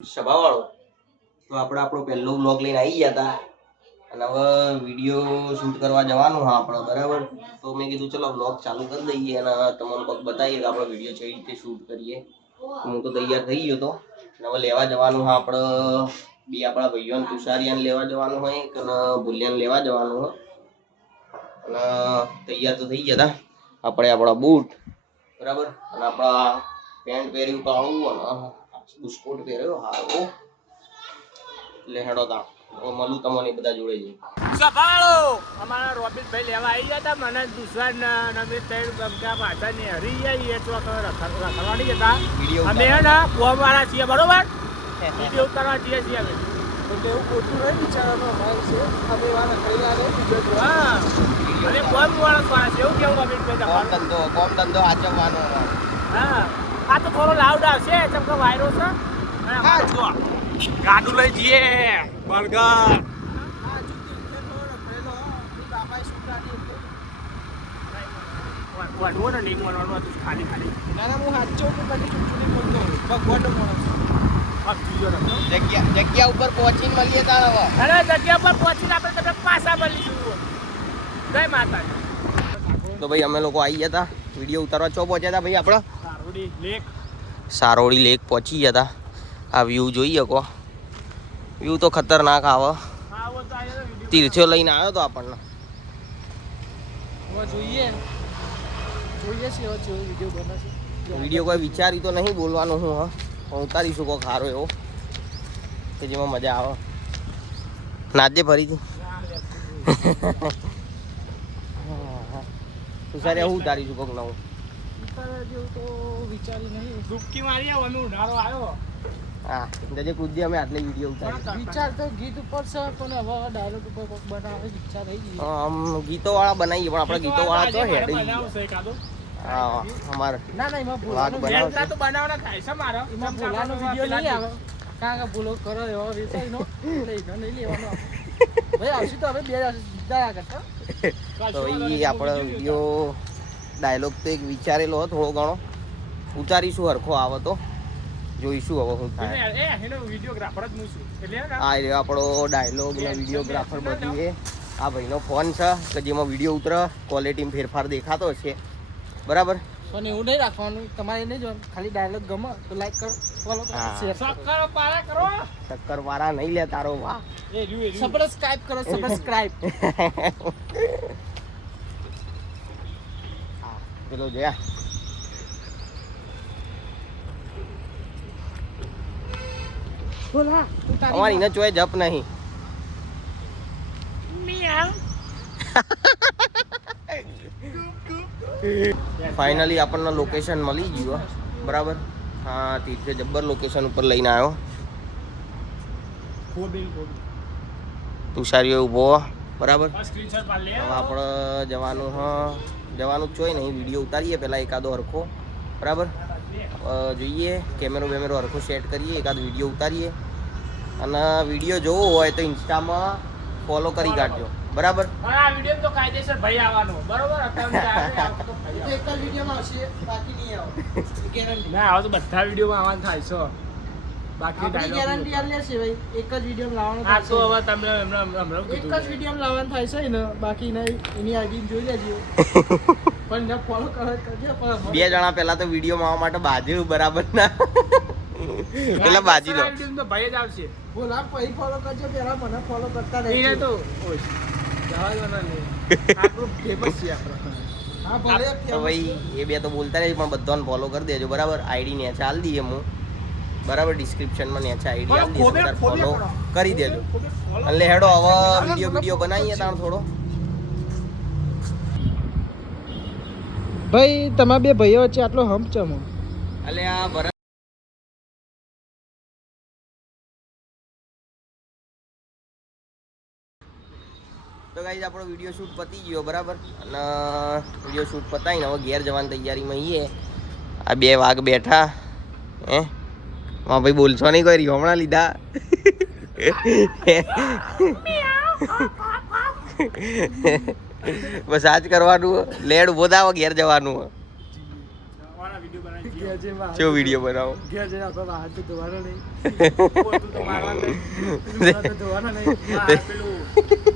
સભાવાળો તો આપણે આપણો પહેલો વ્લોગ લઈને આવી ગયા હતા અને હવે વિડીયો શૂટ કરવા જવાનું હા આપણે બરાબર. તો મેં કીધું ચલો વ્લોગ ચાલુ કરી દઈએ અને તમને કોઈક બતાવીએ કે આપણે વિડીયો કઈ રીતે શૂટ કરીએ. હું તો તૈયાર થઈ ગયો હતો અને હવે લેવા જવાનું હા આપણે બી આપણા ભાઈઓને તુષારિયાને લેવા જવાનું હોય અને ભૂલિયાને લેવા જવાનું હોય અને તૈયાર તો થઈ ગયા હતા આપણે આપણા બૂટ બરાબર અને આપણા પેન્ટ પહેર્યું કાળું અને બુસ્કોટ પહેર્યો હારો એટલે હેડો તા મળું તમને બધા જોડે જઈ સભાળો અમારા રોબિનભાઈ લેવા આવી ગયા હતા મને દુસરા નમી ત્રણ ગમતા પાછા ને હરી ગયા એ તો રખડવાની હતા અમે ને કોમ વાળા છીએ બરોબર વિડીયો ઉતારવા છીએ અમે એટલે એવું ખોટું નહીં વિચારવાનું અમારું છે અમે વાળા કરી આવે હા અને કોમ વાળા છે એવું કેવું રોબિનભાઈ કોમ ધંધો આચવવાનો હા આ તો થોડો લાઉડ આવશે ચમકો વાયરો છે હા જો ગાડું લઈ જઈએ બર્ગર વાડવો ને નહીં મળવાનું હતું ખાલી ખાલી ના હું સાચો કદી ચૂંટણી બોલતો ભગવાનનો માણસ જગ્યા ઉપર પહોંચીને મળીએ તાર હવે અરે જગ્યા પર પહોંચીને આપણે તમને પાછા મળીશું. જય માતાજી. તો ભાઈ અમે લોકો આવી ગયા હતા વિડીયો ઉતારવા ચો પહોંચ્યા હતા ભાઈ આપણે સારોડી લેક સારોડી લેક પહોંચી ગયા હતા. આ વ્યૂ જોઈ શકો વ્યૂ તો ખતરનાક આવે તીર્થો લઈને આવ્યો તો આપણને વિડીયો કોઈ વિચારી તો નહીં બોલવાનું હું હા પણ ઉતારીશું કોઈ ખારો એવો કે જેમાં મજા આવે નાચે ફરીથી તું સારી હું ઉતારીશું કોઈક નવું ડૂબકી મારી આવો અમે ઉનાળો આવ્યો હા જજે કૂદી અમે આટલી વિડીયો ઉતારી વિચાર તો ગીત ઉપર છે પણ હવે ડાયલોગ ઉપર કોક બનાવે ઈચ્છા થઈ ગઈ આમ ગીતો વાળા બનાવીએ પણ આપણે ગીતો વાળા તો હેડ બનાવશે એકાદો હા અમારે ના ના એમાં ભૂલાનો બનાવતા તો બનાવના થાય છે મારો એમાં ભૂલાનો વિડિયો નહીં આવે કાંગા ભૂલો કરો એવો વિષયનો લઈને નહીં લેવાનો ભાઈ આવશે તો હવે બે સીધા કરતા તો એ આપણે વિડીયો ડાયલોગ તો એક વિચારેલો થોડો ઘણો ઉતારીશું હરખો આવે તો જોઈશું હવે શું થાય. એનો વિડીયોગ્રાફર જ હું છું એટલે આ રહ્યો આપણો ડાયલોગ ને વિડીયોગ્રાફર બધું એ આ ભાઈનો ફોન છે કે જેમાં વિડીયો ઉતરે ક્વોલિટીમાં ફેરફાર દેખાતો છે બરાબર. પણ એવું નહીં રાખવાનું તમારે નહીં જોવાનું ખાલી ડાયલોગ ગમે તો લાઈક કરો ફોલો કરો સબસ્ક્રાઇબ પારા કરો ચક્કર વાળા નહીં લે તારો વાહ સબસ્ક્રાઇબ કરો સબસ્ક્રાઇબ પેલો જોયા બોલા અમારી એને ચોય જપ નહીં ફાઇનલી આપણને લોકેશન મળી ગયું બરાબર. હા તીર્થે જબ્બર લોકેશન ઉપર લઈને આવ્યો તુષારીઓ ઊભો બરાબર. હવે આપણે જવાનું જવાનું જ જોઈએ નહીં વિડીયો ઉતારીએ પહેલાં એકાદો હરખો બરાબર. જોઈએ કેમેરો બેમેરો હરખો સેટ કરીએ એકાદ વિડીયો ઉતારીએ અને વિડીયો જોવો હોય તો ઇન્સ્ટામાં ફોલો કરી કાઢજો બરાબર. આ વિડીયો તો કાયદેસર ભાઈ આવવાનો બરોબર અકાઉન્ટ તો એક જ વિડીયોમાં આવશે બાકી નહીં આવે ગેરંટી ના આવે તો બધા વિડીયોમાં આવવાનું થાય છે બાકી ડાયલોગ ગેરંટી આલે છે ભાઈ એક જ વિડીયોમાં લાવવાનો થાય. આ તો હવે તમને હમણાં એક જ વિડીયોમાં લાવવાનું થાય છે ને બાકી એની આઈડી જોઈ લેજો પણ ને ફોલો કરજો. બે જણા પહેલા તો વિડીયોમાં આવવા માટે બાજુ બરાબર ના પેલા બાજી લો તો ભાઈ જ આવશે બોલા પછી ફોલો કરજો પહેલા મને ફોલો કરતા રહેજો તો જવા દો ના લે આપણું ફેમસ છે આપણો હા ભલે તો ભાઈ એ બે તો બોલતા રહે પણ બધાને ફોલો કરી દેજો બરાબર. આઈડી નેચા આલ દઈએ હું બરાબર ડિસ્ક્રિપ્શનમાં નેચા આઈડી આલ દઈએ બધા ફોલો કરી દેજો. એટલે હેડો હવે વિડીયો બનાવીએ તાણ થોડો ભાઈ તમારા બે ભાઈઓ વચ્ચે આટલો હમ્પ ચમો એટલે આ ભરત તો ગાઈઝ આપણો વિડીયો શૂટ પતી ગયો બરાબર અને વિડીયો શૂટ પતાવીને હવે ઘેર જવાની તૈયારીમાં છીએ. આ બે વાઘ બેઠા હે માં ભાઈ બોલશો નહીં કોઈ હમણાં લીધા બસ આજ કરવાનું લેડ ઉભો થાવ ઘેર જવાનું શું વિડીયો બનાવો? પોતું તો મારવાનું નહીં. પેલું તો ધોવાનું નહીં. પેલું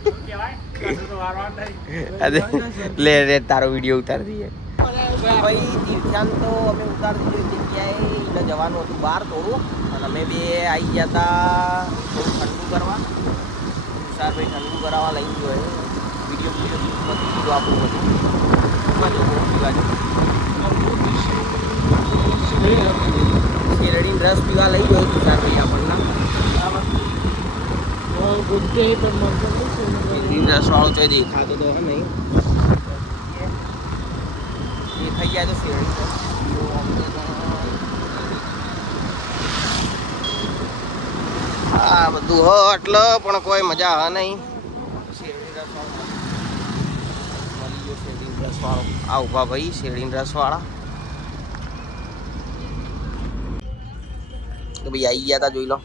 શું કહેવાય? કશું તો વારવાનું નહીં. લે તારો વિડીયો ઉતાર દઈએ. ભાઈ તીર્થયાન તો અમે ઉતારી દીધી જગ્યાએ એટલે જવાનું હતું બહાર થોડું, અને અમે બે આવી ગયા હતા થોડું ઠંડુ કરવા. ભાઈ ઠંડુ કરાવવા લઈ ગયો વિડીયો પતી ગયું આપણું બધું. શેરડીનો રસ પીવા લઈ ગયો તુષારભાઈ આપણને. શેરડીનો રસ વાળો તો દેખાતો તો નહીં, દેખાઈ જાય તો શેરડી રસ આ બધું હ એટલે પણ કોઈ મજા હા નહીં. શેરડી રસ વાળો મળી ગયો, શેરડી રસ વાળો આ ઉભા ભાઈ શેરડી રસ વાળા તો ભાઈ આવી ગયા તા, જોઈ લો.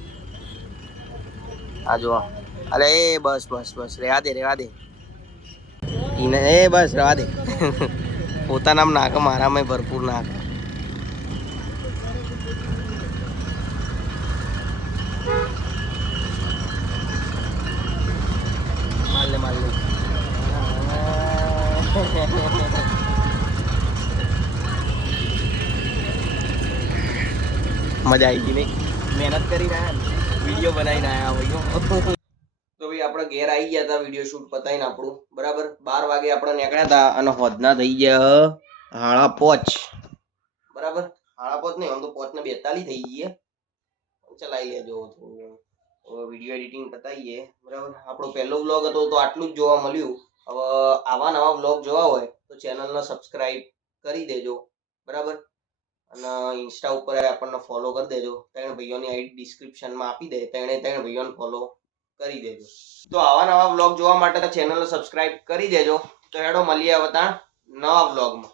આ જો અરે બસ બસ બસ રેવા દે એ બસ રેવા દે. પોતાનામાં નાખે, મારામાં ભરપૂર નાખે. માલ લે મજા આવી ગઈ નહીં? મહેનત કરી રહ્યા, વિડીયો બનાવીને આવ્યા ભાઈઓ. તો ભાઈ આપણે ઘેર આવી ગયા હતા વિડીયો શૂટ પતાવીને આપણું, બરાબર 12 વાગે આપણે નીકળ્યા હતા અને હોદના થઈ ગયા 5:30. બરાબર 5:30 નહીં, આમ તો 5:42 થઈ ગઈ. ચલાવી લેજો થોડું વિડીયો એડિટિંગ પતાવીએ. બરાબર આપણો પહેલો વ્લોગ હતો તો આટલું જ જોવા મળ્યું. હવે આવા નવા વ્લોગ જોવા હોય તો ચેનલને સબસ્ક્રાઈબ કરી દેજો, બરાબર. અને ઇન્સ્ટા ઉપર આપણને ફોલો કરી દેજો. 3 ભાઈઓની આઈડી ડિસ્ક્રિપ્શનમાં આપી દે, 3 ભાઈઓને ફોલો કરી દેજો. તો આવા નવા વ્લોગ જોવા માટે ચેનલને સબસ્ક્રાઇબ કરી દેજો. તો હેડો મળીએ હવે ત્યાં નવા વ્લોગમાં.